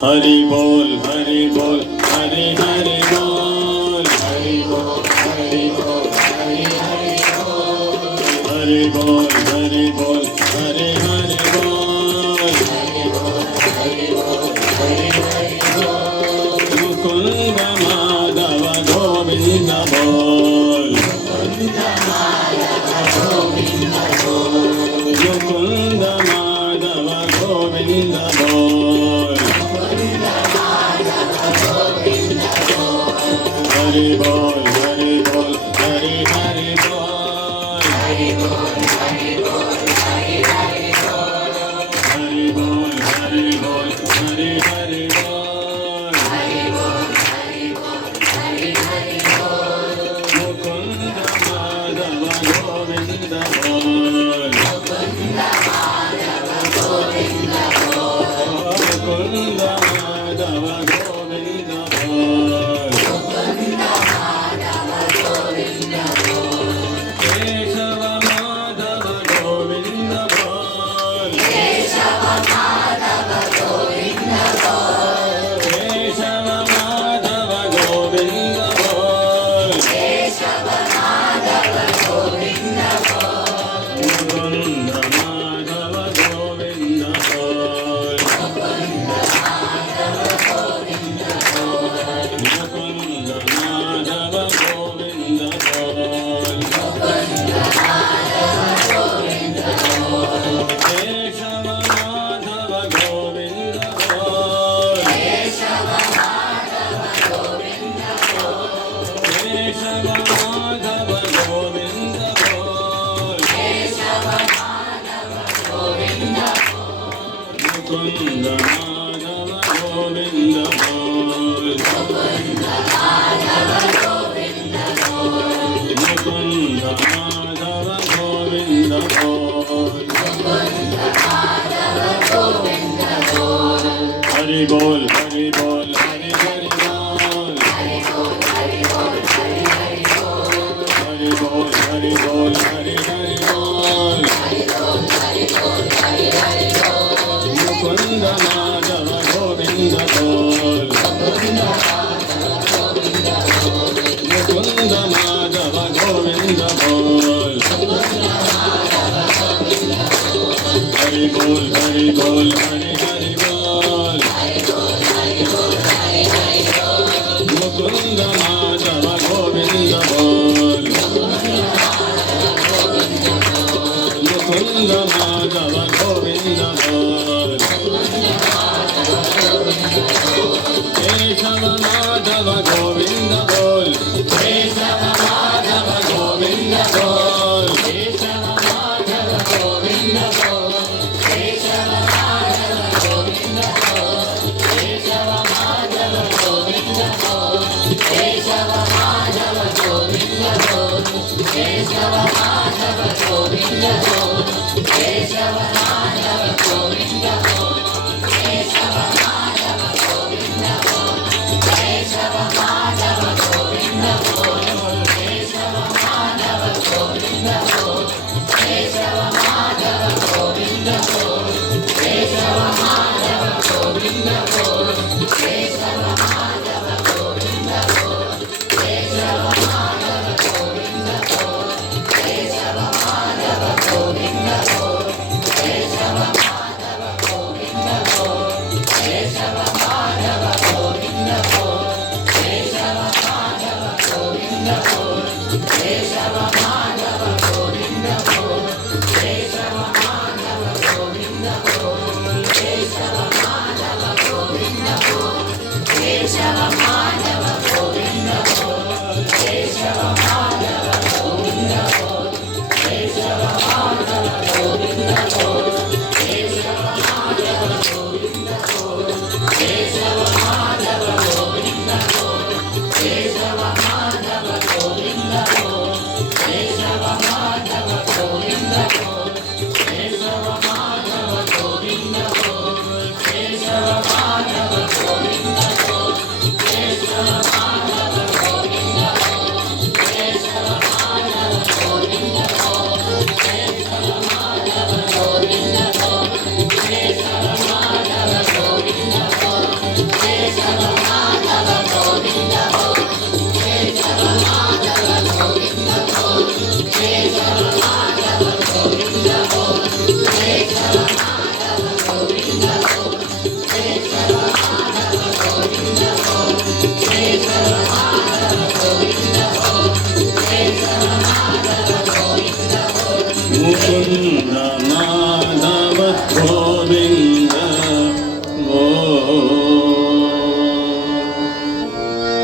हरि बोल हरि बोल हरि हरि बोल हरि बोल हरि बोल हरि हरि बोल हरि बोल हरि बोल हरि हरि बोल हरि बोल हरि बोल हरि हरि बोल मुकुंद माधव गोविंद बोल मुकुंद माधव गोविंद बोल मुकुंद माधव गोविंद बोल हरि बोल हरि बोल हरि हरि बोल हरि बोल हरि बोल हरि हरि बोल हरि बोल हरि बोल हरि हरि बोल हरि बोल हरि बोल हरि हरि बोल मुकुंद माधव गोविंद बोल मुकुंद माधव गोविंद बोल मुकुंद माधव गोविंद बोल केशव माधव गोविंद बोल केशव माधव गोविंद बोल केशव माधव गोविंद बोल केशव माधव गोविंद बोल मुकुंद माधव गोविंद बोल मुकुंद माधव गोविंद बोल मुकुंद माधव गोविंद बोल केशव माधव गोविंद बोल केशव माधव गोविंद बोल केशव माधव गोविंद बोल केशव माधव गोविंद बोल मुकुंद माधव गोविंद बोल मुकुंद माधव गोविंद बोल मुकुंद माधव गोविंद बोल हरि बोल हरि बोल हरि हरि बोल हरि बोल हरि बोल हरि हरि बोल हरि बोल हरि बोल हरि हरि बोल हरि बोल हरि बोल हरि हरि बोल मुकुंद माधव गोविंद बोल मुकुंद माधव गोविंद बोल हरि बोल हरि बोल हरि हरि बोल मुकुंद माधव गोविंद बोल मुकुंद माधव गोविंद बोल వందనాలు